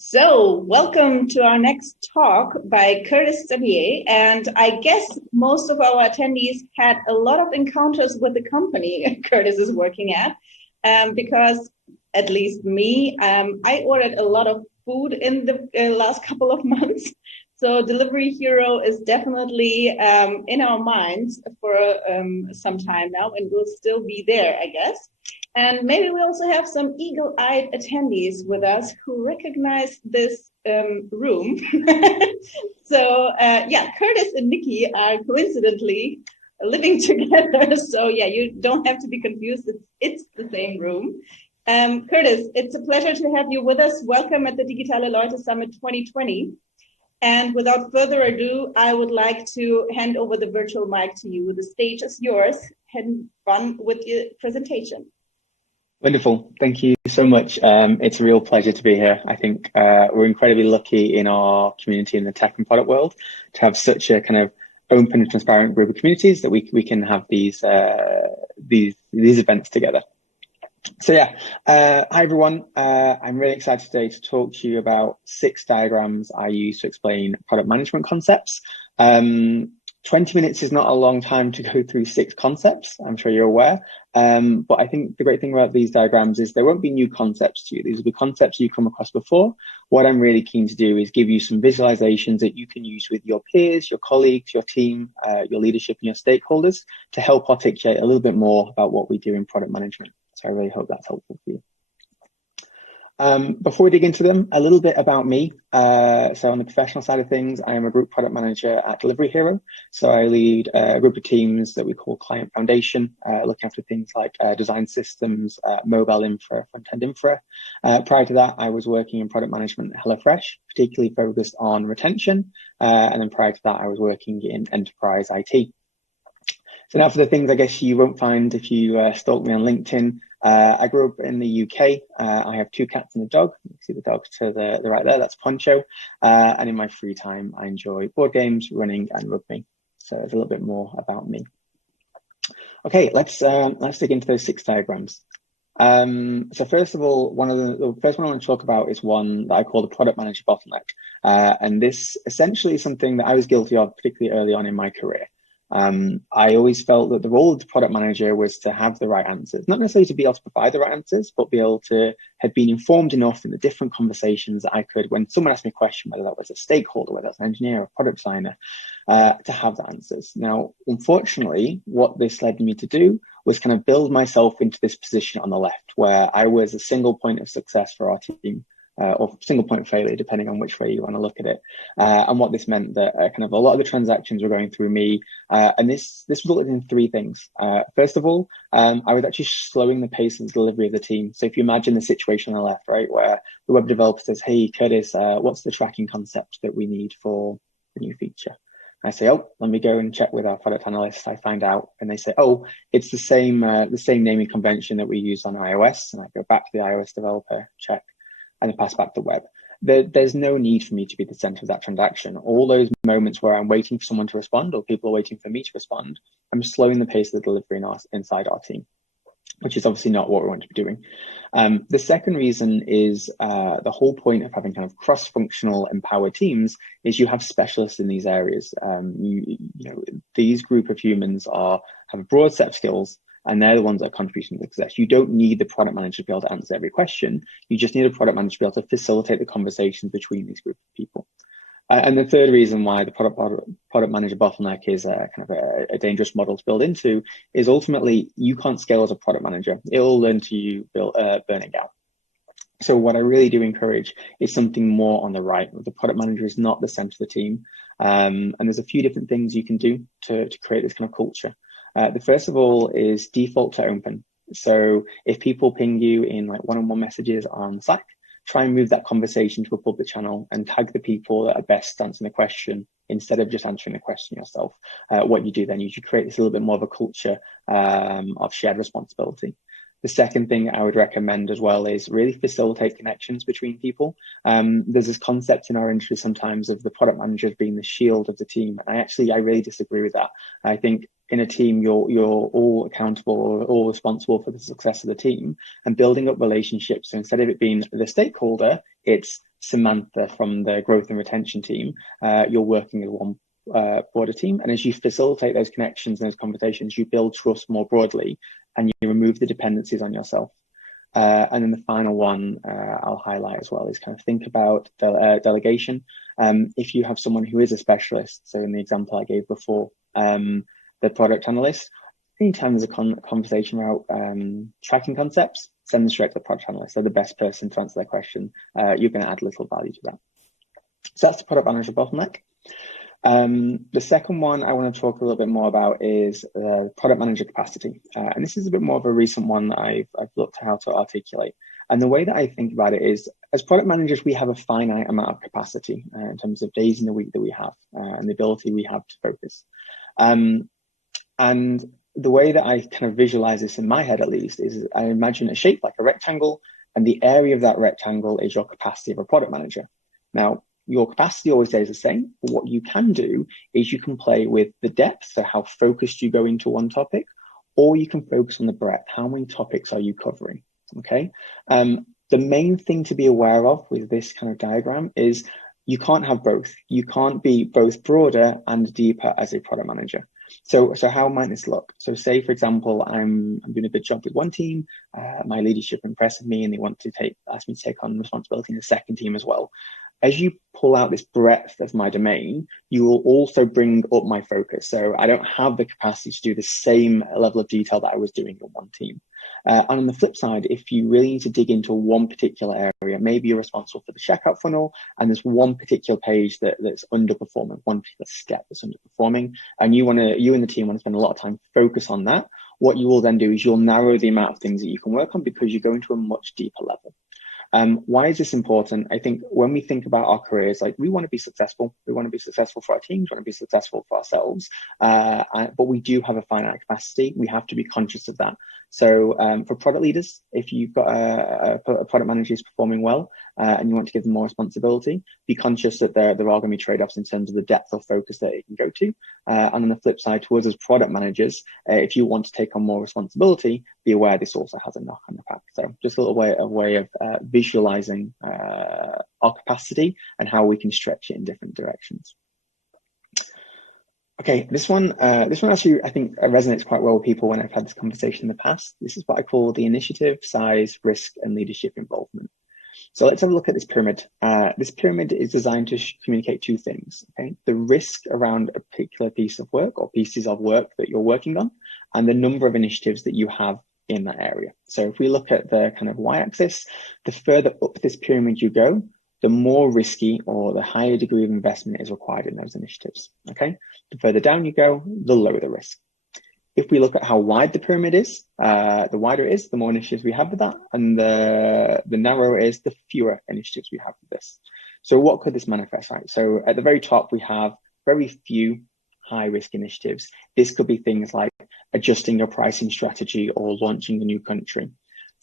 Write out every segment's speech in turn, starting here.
So, welcome to our next talk by Curtis Stanier. And I guess most of our attendees had a lot of encounters with the company Curtis is working at, because at least me, I ordered a lot of food in the last couple of months. So Delivery Hero is definitely in our minds for some time now and will still be there, I guess. And maybe we also have some eagle-eyed attendees with us who recognize this room. So Curtis and Nikki are coincidentally living together. So you don't have to be confused. It's the same room. Curtis, it's a pleasure to have you with us. Welcome at the Digitale Leute Summit 2020. And without further ado, I would like to hand over the virtual mic to you. The stage is yours. Have fun with your presentation. Wonderful. Thank you so much. It's a real pleasure to be here. I think we're incredibly lucky in our community in the tech and product world to have such a kind of open and transparent group of communities that we can have these events together. So hi everyone. I'm really excited today to talk to you about 6 diagrams I use to explain product management concepts. 20 minutes is not a long time to go through 6 concepts, I'm sure you're aware. But I think the great thing about these diagrams is there won't be new concepts to you. These will be concepts you've come across before. What I'm really keen to do is give you some visualizations that you can use with your peers, your colleagues, your team, your leadership and your stakeholders to help articulate a little bit more about what we do in product management. So I really hope that's helpful for you. Before we dig into them, a little bit about me. So on the professional side of things, I am a group product manager at Delivery Hero. So I lead a group of teams that we call Client Foundation, looking after things like design systems, mobile infra, front-end infra. Prior to that, I was working in product management at HelloFresh, particularly focused on retention. And then prior to that, I was working in enterprise IT. So now for the things I guess you won't find if you stalk me on LinkedIn. I grew up in the UK. I have 2 cats and a dog. You can see the dog to the right there, that's Poncho. And in my free time, I enjoy board games, running and rugby. So there's a little bit more about me. Okay, let's dig into those 6 diagrams. So first of all, the first one I want to talk about is one that I call the product manager bottleneck. And this essentially is something that I was guilty of, particularly early on in my career. I always felt that the role of the product manager was to have the right answers, not necessarily to be able to provide the right answers, but be able to have been informed enough in the different conversations that I could, when someone asked me a question, whether that was a stakeholder, whether that's an engineer or a product designer, to have the answers. Now, unfortunately, what this led me to do was kind of build myself into this position on the left, where I was a single point of success for our team. Or single point failure, depending on which way you want to look at it. And what this meant that kind of a lot of the transactions were going through me. And this resulted in 3 things. First of all, I was actually slowing the pace of the delivery of the team. So if you imagine the situation on the left, right, where the web developer says, hey, Curtis, what's the tracking concept that we need for the new feature? I say, oh, let me go and check with our product analysts. I find out, and they say, oh, it's the same naming convention that we use on iOS. And I go back to the iOS developer, check, and then pass back the web. There's no need for me to be the center of that transaction. All those moments where I'm waiting for someone to respond or people are waiting for me to respond, I'm slowing the pace of the delivery inside our team, which is obviously not what we want to be doing. The second reason is the whole point of having kind of cross-functional empowered teams is you have specialists in these areas. These group of humans have a broad set of skills, and they're the ones that are contributing to success. You don't need the product manager to be able to answer every question. You just need a product manager to be able to facilitate the conversations between these group of people. And the third reason why the product manager bottleneck is kind of a dangerous model to build into is ultimately you can't scale as a product manager. It'll learn to you burning out. So what I really do encourage is something more on the right. The product manager is not the center of the team. And there's a few different things you can do to create this kind of culture. The first of all is default to open. So if people ping you in like one-on-one messages on Slack, try and move that conversation to a public channel and tag the people that are best answering the question instead of just answering the question yourself. What you do then, you should create this a little bit more of a culture of shared responsibility. The second thing I would recommend as well is really facilitate connections between people. There's this concept in our industry sometimes of the product manager being the shield of the team. And I really disagree with that. I think in a team, you're all accountable or all responsible for the success of the team and building up relationships. So instead of it being the stakeholder, it's Samantha from the growth and retention team. You're working as one broader team. And as you facilitate those connections and those conversations, you build trust more broadly and you remove the dependencies on yourself. And then the final one I'll highlight as well is kind of think about delegation. If you have someone who is a specialist, so in the example I gave before, the product analyst, anytime there's a conversation about tracking concepts, send them straight to the product analyst. They're the best person to answer that question. You're going to add little value to that. So that's the product manager bottleneck. The second one I want to talk a little bit more about is product manager capacity. And this is a bit more of a recent one that I've looked at how to articulate. And the way that I think about it is, as product managers, we have a finite amount of capacity in terms of days in the week that we have and the ability we have to focus. And the way that I kind of visualize this in my head, at least, is I imagine a shape like a rectangle, and the area of that rectangle is your capacity of a product manager. Now, your capacity always stays the same, but what you can do is you can play with the depth, so how focused you go into one topic, or you can focus on the breadth. How many topics are you covering? Okay. The main thing to be aware of with this kind of diagram is you can't have both. You can't be both broader and deeper as a product manager. So how might this look? So say, for example, I'm doing a good job with one team, my leadership impresses me and they want to ask me to take on responsibility in the second team as well. As you pull out this breadth of my domain, you will also bring up my focus. So I don't have the capacity to do the same level of detail that I was doing in one team. And on the flip side, if you really need to dig into one particular area, maybe you're responsible for the checkout funnel and there's one particular page that's underperforming, one particular step that's underperforming, and you and the team want to spend a lot of time focus on that, what you will then do is you'll narrow the amount of things that you can work on because you go into a much deeper level. Why is this important? I think when we think about our careers, like we want to be successful. We want to be successful for our teams, we want to be successful for ourselves. But we do have a finite capacity. We have to be conscious of that. So for product leaders, if you've got a product manager who's performing well and you want to give them more responsibility, be conscious that there are going to be trade-offs in terms of the depth of focus that it can go to. And on the flip side, towards as product managers, if you want to take on more responsibility, be aware this also has a knock-on effect. So just a little way of visualizing our capacity and how we can stretch it in different directions. Okay, this one actually I think resonates quite well with people when I've had this conversation in the past. This is what I call the initiative, size, risk, and leadership involvement. So let's have a look at this pyramid. This pyramid is designed to communicate two things. Okay, the risk around a particular piece of work or pieces of work that you're working on, and the number of initiatives that you have in that area. So if we look at the kind of y-axis, the further up this pyramid you go, the more risky or the higher degree of investment is required in those initiatives. Okay, the further down you go, the lower the risk. If we look at how wide the pyramid is, the wider it is, the more initiatives we have with that, and the narrower it is, the fewer initiatives we have with this. So what could this manifest, right? So at the very top, we have very few high-risk initiatives. This could be things like adjusting your pricing strategy or launching a new country.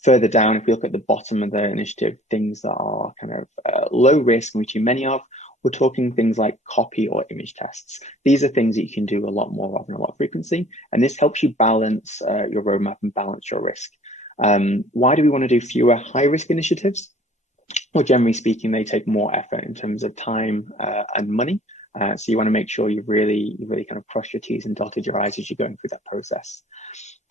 Further down, if we look at the bottom of the initiative, things that are kind of low risk, and we do many of, we're talking things like copy or image tests. These are things that you can do a lot more of and a lot of frequency, and this helps you balance your roadmap and balance your risk. Why do we want to do fewer high-risk initiatives? Well, generally speaking, they take more effort in terms of time and money. So you want to make sure you really kind of cross your T's and dotted your I's as you're going through that process.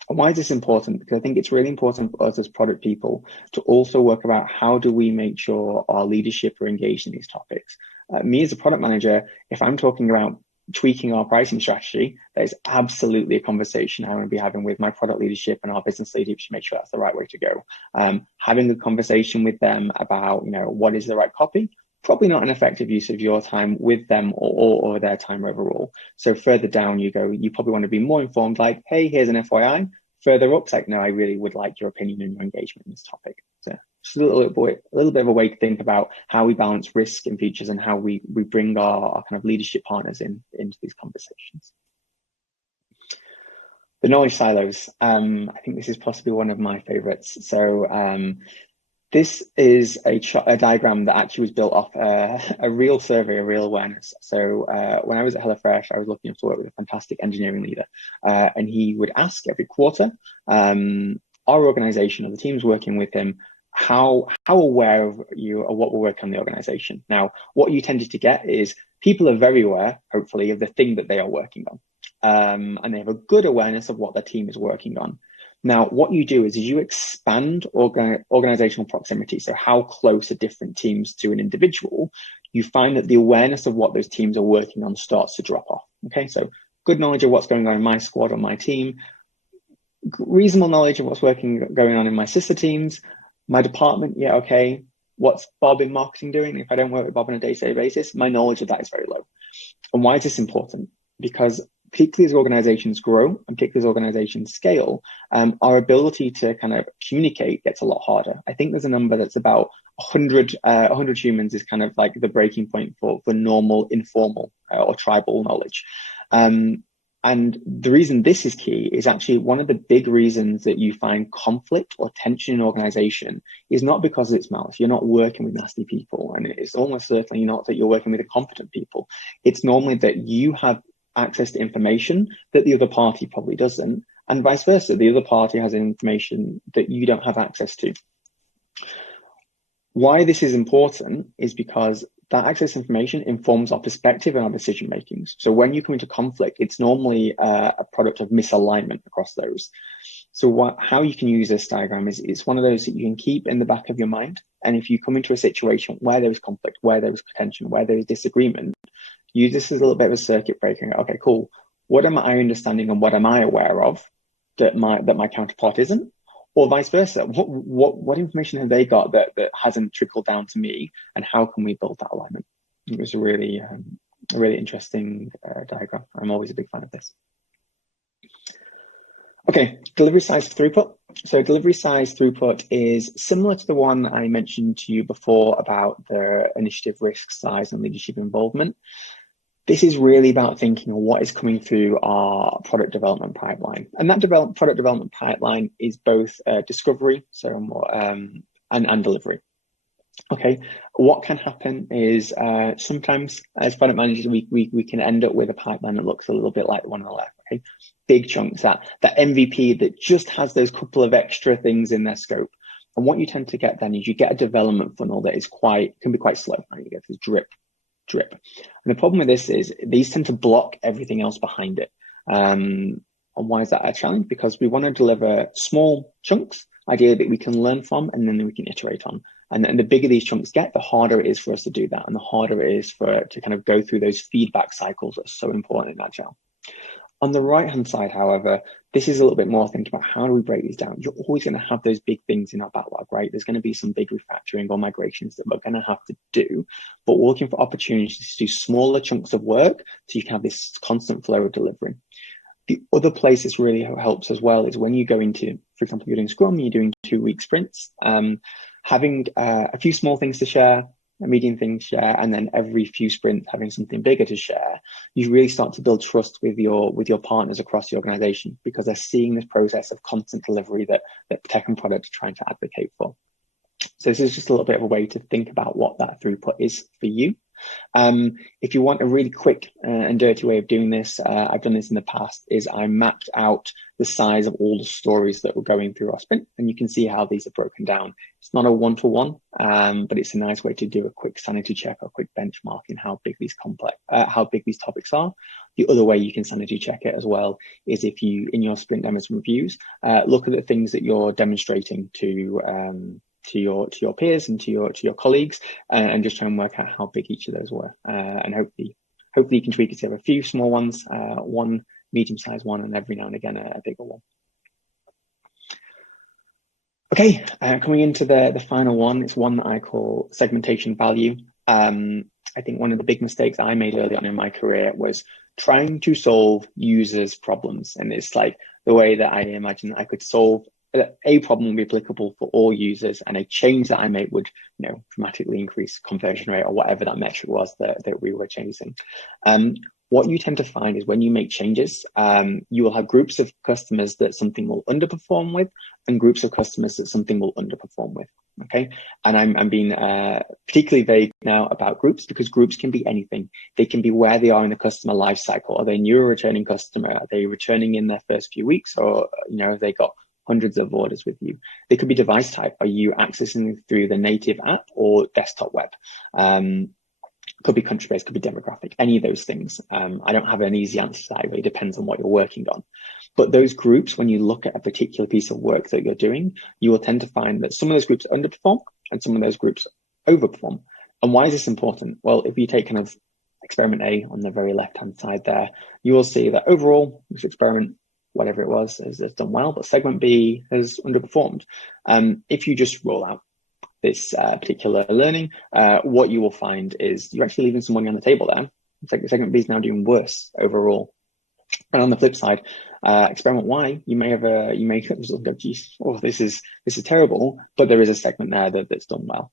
And why is this important? Because I think it's really important for us as product people to also work about how do we make sure our leadership are engaged in these topics. Me as a product manager, if I'm talking about tweaking our pricing strategy, that is absolutely a conversation I want to be having with my product leadership and our business leadership to make sure that's the right way to go. Having a conversation with them about, what is the right copy, probably not an effective use of your time with them or their time overall. So further down you go, you probably want to be more informed, like, hey, here's an FYI. Further up, it's like, no, I really would like your opinion and your engagement in this topic. So just a little bit of a way to think about how we balance risk and features and how we bring our kind of leadership partners into these conversations. The knowledge silos. I think this is possibly one of my favorites. So this is a diagram that actually was built off a real survey, a real awareness. So when I was at HelloFresh, I was lucky enough to work with a fantastic engineering leader, and he would ask every quarter, our organization or the teams working with him, how aware of you of what we're working on in the organization. Now, what you tended to get is people are very aware, hopefully, of the thing that they are working on. And they have a good awareness of what their team is working on. Now, what you do is you expand organizational proximity. So how close are different teams to an individual? You find that the awareness of what those teams are working on starts to drop off. Okay, so good knowledge of what's going on in my squad or my team, reasonable knowledge of what's going on in my sister teams, my department. Yeah, okay, what's Bob in marketing doing? If I don't work with Bob on a day-to-day basis, my knowledge of that is very low. And why is this important? Because particularly as organizations grow and particularly as organizations scale, our ability to kind of communicate gets a lot harder. I think there's a number that's about 100 humans is kind of like the breaking point for normal, informal or tribal knowledge. And the reason this is key is actually one of the big reasons that you find conflict or tension in an organization is not because it's malice. You're not working with nasty people, and it's almost certainly not that you're working with incompetent people. It's normally that you have access to information that the other party probably doesn't, and vice versa. The other party has information that you don't have access to. Why this is important is because that access to information informs our perspective and our decision making. So when you come into conflict, it's normally a product of misalignment across those. So how you can use this diagram is it's one of those that you can keep in the back of your mind. And if you come into a situation where there is conflict, where there is tension, where there is disagreement, use this as a little bit of a circuit breaker. Okay, cool. What am I understanding and what am I aware of that my counterpart isn't? Or vice versa. What information have they got that hasn't trickled down to me, and how can we build that alignment? It was a really interesting diagram. I'm always a big fan of this. Okay, delivery size throughput. So delivery size throughput is similar to the one I mentioned to you before about the initiative risk size and leadership involvement. This is really about thinking of what is coming through our product development pipeline. And that product development pipeline is both discovery and delivery. Okay, what can happen is sometimes as product managers, we can end up with a pipeline that looks a little bit like the one on the left. Okay, big chunks, that MVP that just has those couple of extra things in their scope. And what you tend to get then is you get a development funnel that is can be quite slow. Right? You get this drip. And the problem with this is these tend to block everything else behind it. And why is that a challenge? Because we want to deliver small chunks, ideally that we can learn from and then we can iterate on. And the bigger these chunks get, the harder it is for us to do that. And the harder it is to kind of go through those feedback cycles that are so important in agile. On the right-hand side, however, this is a little bit more thinking about how do we break these down. You're always going to have those big things in our backlog, right? There's going to be some big refactoring or migrations that we're going to have to do, but we're looking for opportunities to do smaller chunks of work so you can have this constant flow of delivery. The other place this really helps as well is when you go into, for example, you're doing Scrum, you're doing 2-week sprints, having a few small things to share, a medium thing to share, and then every few sprints having something bigger to share, you really start to build trust with your partners across the organization because they're seeing this process of constant delivery that tech and product are trying to advocate for. So this is just a little bit of a way to think about what that throughput is for you. If you want a really quick and dirty way of doing this, I've done this in the past, is I mapped out the size of all the stories that were going through our sprint, and you can see how these are broken down. It's not a one-to-one, but it's a nice way to do a quick sanity check or quick benchmark in how big these topics are. The other way you can sanity check it as well is if you, in your sprint demos and reviews, look at the things that you're demonstrating to your peers and to your colleagues, and just try and work out how big each of those were. And hopefully you can tweak it to have a few small ones, one medium-sized one, and every now and again a bigger one. Okay, coming into the final one, it's one that I call segmentation value. I think one of the big mistakes I made early on in my career was trying to solve users' problems. And it's like the way that I imagine I could solve a problem would be applicable for all users, and a change that I made would, dramatically increase conversion rate or whatever that metric was that we were chasing. What you tend to find is when you make changes, you will have groups of customers that something will underperform with, and groups of customers that something will underperform with. Okay, and I'm being particularly vague now about groups because groups can be anything. They can be where they are in the customer life cycle. Are they new or returning customer? Are they returning in their first few weeks, or have they got hundreds of orders with you. They could be device type. Are you accessing through the native app or desktop web? Could be country-based, could be demographic, any of those things. I don't have an easy answer to that. It really depends on what you're working on. But those groups, when you look at a particular piece of work that you're doing, you will tend to find that some of those groups underperform and some of those groups overperform. And why is this important? Well, if you take kind of experiment A on the very left-hand side there, you will see that overall, this experiment, whatever it was, has done well, but segment B has underperformed. If you just roll out this particular learning, what you will find is you're actually leaving some money on the table there. It's like segment B is now doing worse overall. And on the flip side, experiment Y, you may go, geez, oh, this is terrible, but there is a segment there that's done well.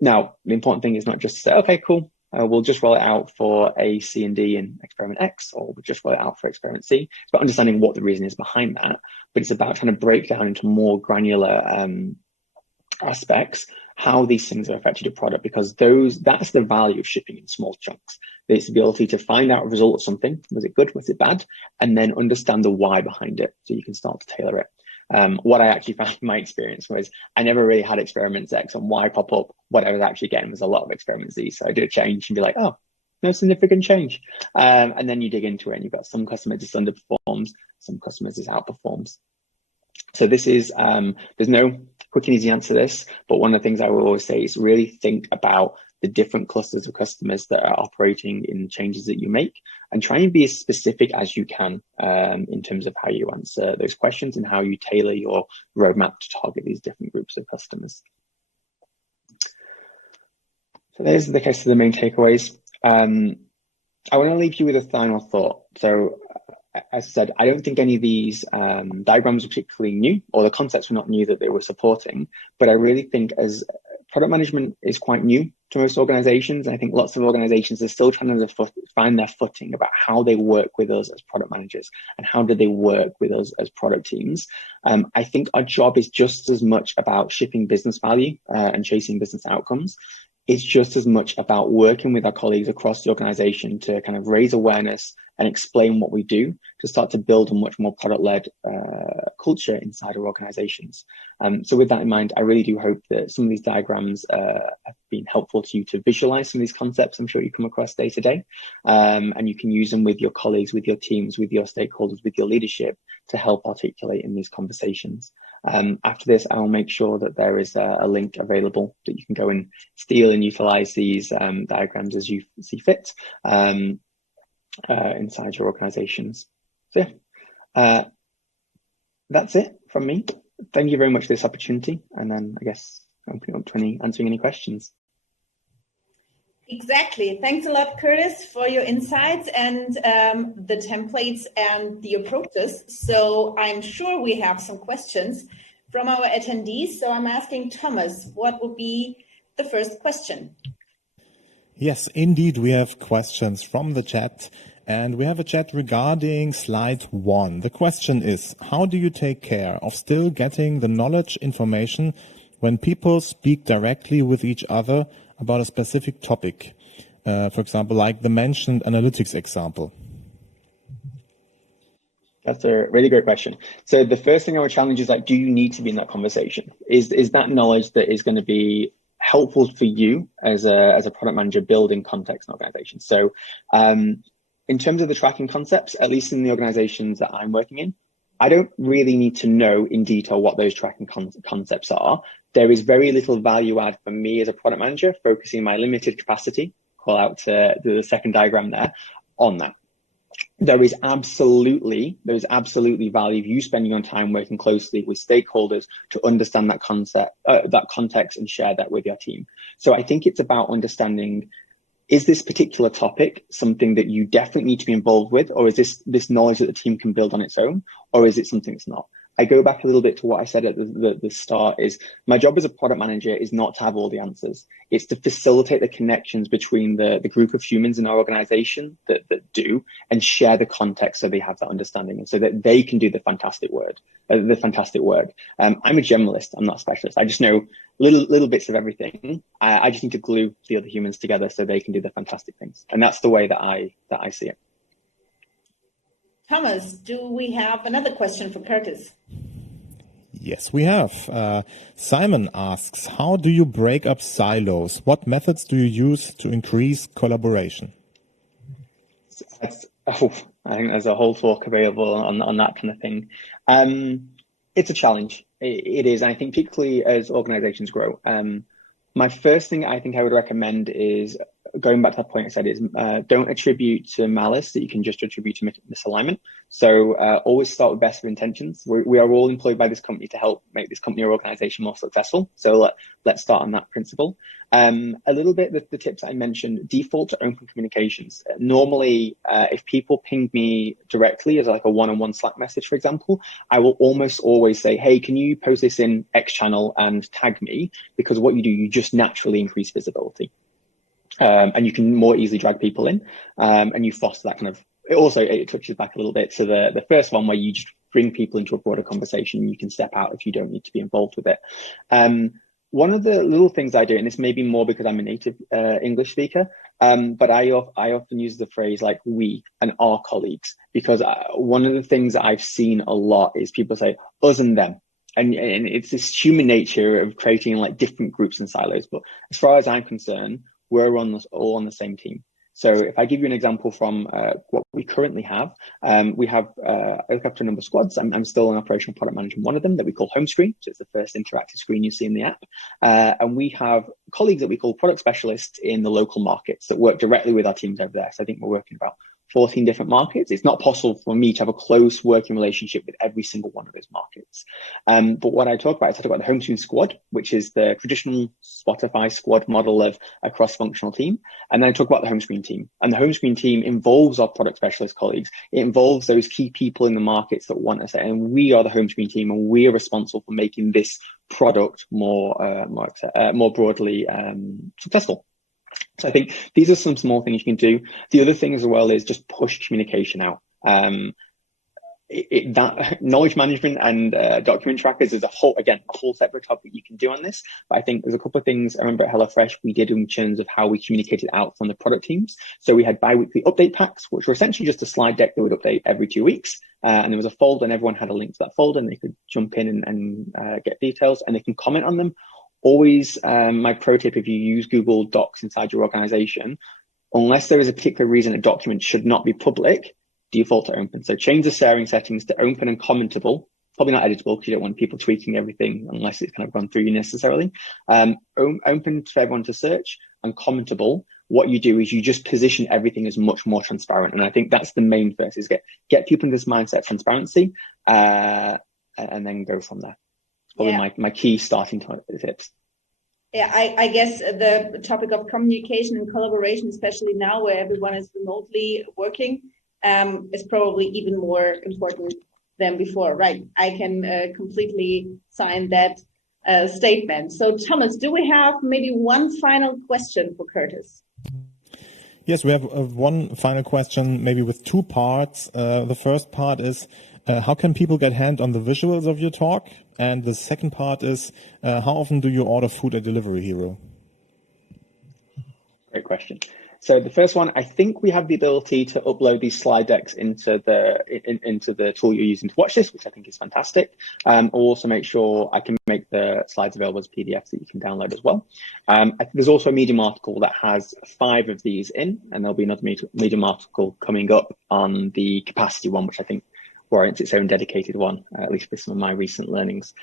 Now, the important thing is not just to say, okay, cool, we'll just roll it out for A, C, and D in experiment X, or we'll just roll it out for experiment C. It's about understanding what the reason is behind that, but it's about trying to break down into more granular aspects how these things are affected your product, because that's the value of shipping in small chunks. It's the ability to find out a result of something. Was it good? Was it bad? And then understand the why behind it so you can start to tailor it. What I actually found in my experience was I never really had experiments X and Y pop up. What I was actually getting was a lot of experiments Z. So I do a change and be like, oh, no significant change. And then you dig into it and you've got some customers this underperforms, some customers this outperforms. So this is, there's no quick and easy answer to this, but one of the things I will always say is really think about the different clusters of customers that are operating in changes that you make, and try and be as specific as you can in terms of how you answer those questions and how you tailor your roadmap to target these different groups of customers. So there's the case of the main takeaways. I want to leave you with a final thought. So as I said, I don't think any of these diagrams are particularly new, or the concepts were not new that they were supporting, but I really think as product management is quite new to most organizations, and I think lots of organizations are still trying to find their footing about how they work with us as product managers and how do they work with us as product teams. I think our job is just as much about shipping business value and chasing business outcomes. It's just as much about working with our colleagues across the organization to kind of raise awareness and explain what we do to start to build a much more product-led culture inside our organizations. So with that in mind, I really do hope that some of these diagrams have been helpful to you to visualize some of these concepts I'm sure you come across day to day. And you can use them with your colleagues, with your teams, with your stakeholders, with your leadership to help articulate in these conversations. After this, I will make sure that there is a link available that you can go and steal and utilize these diagrams as you see fit inside your organizations. So yeah, that's it from me. Thank you very much for this opportunity. And then I guess I'm opening up to answering any questions. Exactly. Thanks a lot, Curtis, for your insights and the templates and the approaches. So I'm sure we have some questions from our attendees. So I'm asking Thomas, what would be the first question? Yes, indeed, we have questions from the chat, and we have a chat regarding slide 1. The question is, how do you take care of still getting the knowledge information when people speak directly with each other about a specific topic? For example, like the mentioned analytics example. That's a really great question. So the first thing I would challenge is like, do you need to be in that conversation? Is that knowledge that is going to be helpful for you as a product manager building context in organizations? So in terms of the tracking concepts, at least in the organizations that I'm working in, I don't really need to know in detail what those tracking concepts are. There is very little value add for me as a product manager, focusing my limited capacity, call out to the second diagram there, on that. There is absolutely value of you spending your time working closely with stakeholders to understand that concept, that context, and share that with your team. So I think it's about understanding, is this particular topic something that you definitely need to be involved with, or is this knowledge that the team can build on its own, or is it something that's not? I go back a little bit to what I said at the start is my job as a product manager is not to have all the answers. It's to facilitate the connections between the group of humans in our organization that do and share the context so they have that understanding and so that they can do the fantastic work. I'm a generalist. I'm not a specialist. I just know little bits of everything. I just need to glue the other humans together so they can do the fantastic things. And that's the way that I see it. Thomas, do we have another question for Curtis? Yes, we have. Simon asks, how do you break up silos? What methods do you use to increase collaboration? I think there's a whole talk available on that kind of thing. It's a challenge. It is. And I think particularly as organizations grow, my first thing I think I would recommend is going back to that point I said is don't attribute to malice that you can just attribute to misalignment. So always start with best of intentions. We are all employed by this company to help make this company or organization more successful. So let's start on that principle. A little bit the tips I mentioned, default to open communications. Normally, if people ping me directly as like a one-on-one Slack message, for example, I will almost always say, hey, can you post this in X channel and tag me? Because what you do, you just naturally increase visibility. And you can more easily drag people in, and you foster that kind of, it touches back a little bit to the first one where you just bring people into a broader conversation and you can step out if you don't need to be involved with it. One of the little things I do, and this may be more because I'm a native English speaker, but I often use the phrase like we and our colleagues, because one of the things that I've seen a lot is people say us and them. And it's this human nature of creating like different groups and silos. But as far as I'm concerned, we're all on the same team. So if I give you an example from what we currently have, we have I look after a number of squads. I'm still an operational product manager in one of them that we call home screen. So it's the first interactive screen you see in the app. And we have colleagues that we call product specialists in the local markets that work directly with our teams over there. So I think we're working about 14 different markets. It's not possible for me to have a close working relationship with every single one of those markets. But what I talk about the home screen squad, which is the traditional Spotify squad model of a cross-functional team. And then I talk about the home screen team. And the home screen team involves our product specialist colleagues. It involves those key people in the markets that want us. And we are the home screen team, and we are responsible for making this product more broadly successful. So I think these are some small things you can do. The other thing as well is just push communication out. That knowledge management and document trackers is a whole separate topic you can do on this. But I think there's a couple of things I remember at HelloFresh we did in terms of how we communicated out from the product teams. So we had bi-weekly update packs, which were essentially just a slide deck that would update every 2 weeks. And there was a folder and everyone had a link to that folder and they could jump in and get details and they can comment on them. Always, my pro tip, if you use Google Docs inside your organization, unless there is a particular reason a document should not be public, default to open. So change the sharing settings to open and commentable, probably not editable because you don't want people tweaking everything unless it's kind of gone through you necessarily. Open for everyone to search, and commentable. What you do is you just position everything as much more transparent. And I think that's the main first is get people into this mindset of transparency, and then go from there. Probably my key starting tips. Yeah, I guess the topic of communication and collaboration, especially now where everyone is remotely working, is probably even more important than before, right? I can completely sign that statement. So Thomas, do we have maybe one final question for Curtis? Yes, we have one final question, maybe with 2 parts. The first part is, how can people get hand on the visuals of your talk? And the second part is, how often do you order food at Delivery Hero? Great question. So the first one, I think we have the ability to upload these slide decks into the tool you're using to watch this, which I think is fantastic. I'll also make sure I can make the slides available as PDFs that you can download as well. There's also a Medium article that has 5 of these in, and there'll be another Medium article coming up on the capacity one, which I think warrants its own dedicated one, at least with some of my recent learnings.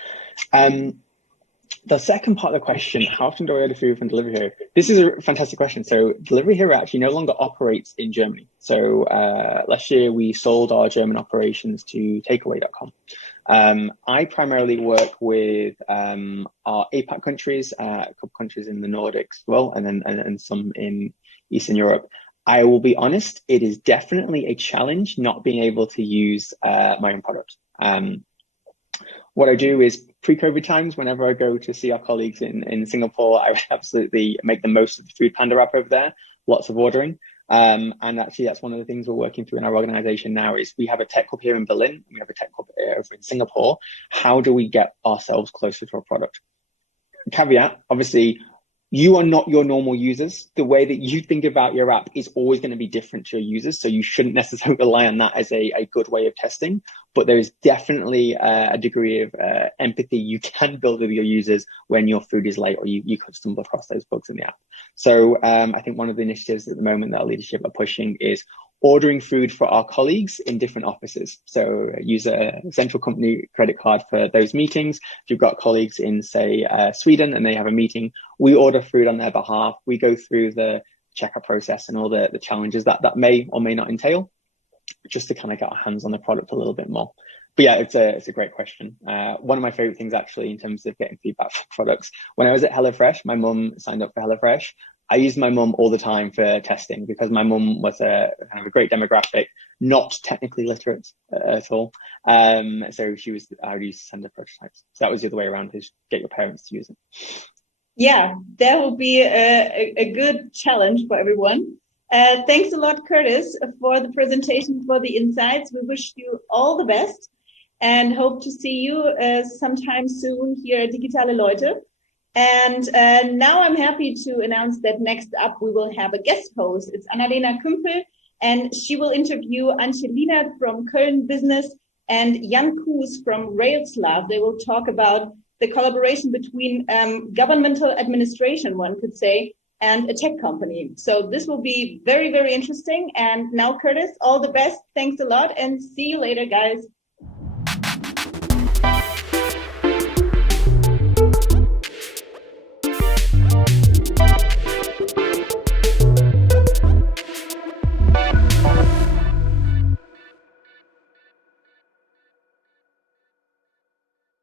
The second part of the question, how often do I order food from Delivery Hero? This is a fantastic question. So Delivery Hero actually no longer operates in Germany. So last year we sold our German operations to takeaway.com. I primarily work with our APAC countries, a couple countries in the Nordics as well, and some in Eastern Europe. I will be honest, it is definitely a challenge not being able to use my own product. What I do is pre-COVID times, whenever I go to see our colleagues in Singapore, I would absolutely make the most of the Food Panda app over there, lots of ordering. And actually, that's one of the things we're working through in our organization now is we have a tech hub here in Berlin, and we have a tech hub over in Singapore. How do we get ourselves closer to our product? Caveat, obviously, you are not your normal users. The way that you think about your app is always going to be different to your users. So you shouldn't necessarily rely on that as a good way of testing. But there is definitely a degree of empathy you can build with your users when your food is late or you could stumble across those bugs in the app. So I think one of the initiatives at the moment that our leadership are pushing is ordering food for our colleagues in different offices. So use a central company credit card for those meetings. If you've got colleagues in, say, Sweden and they have a meeting, we order food on their behalf. We go through the checkout process and all the challenges that may or may not entail, just to kind of get our hands on the product a little bit more. But yeah, it's a great question. One of my favorite things actually in terms of getting feedback for products, when I was at HelloFresh, my mum signed up for HelloFresh. I used my mum all the time for testing because my mum was a kind of a great demographic, not technically literate at all. So I would use to send her prototypes. So that was the other way around, is get your parents to use it. Yeah, that will be a good challenge for everyone. Thanks a lot, Curtis, for the presentation, for the insights. We wish you all the best and hope to see you sometime soon here at Digitale Leute. And now I'm happy to announce that next up we will have a guest host. It's Annalena Kümpel, and she will interview Angelina from Köln Business and Jan Koos from Railslav. They will talk about the collaboration between governmental administration, one could say, and a tech company. So this will be very, very interesting. And now, Curtis, all the best. Thanks a lot, and see you later, guys.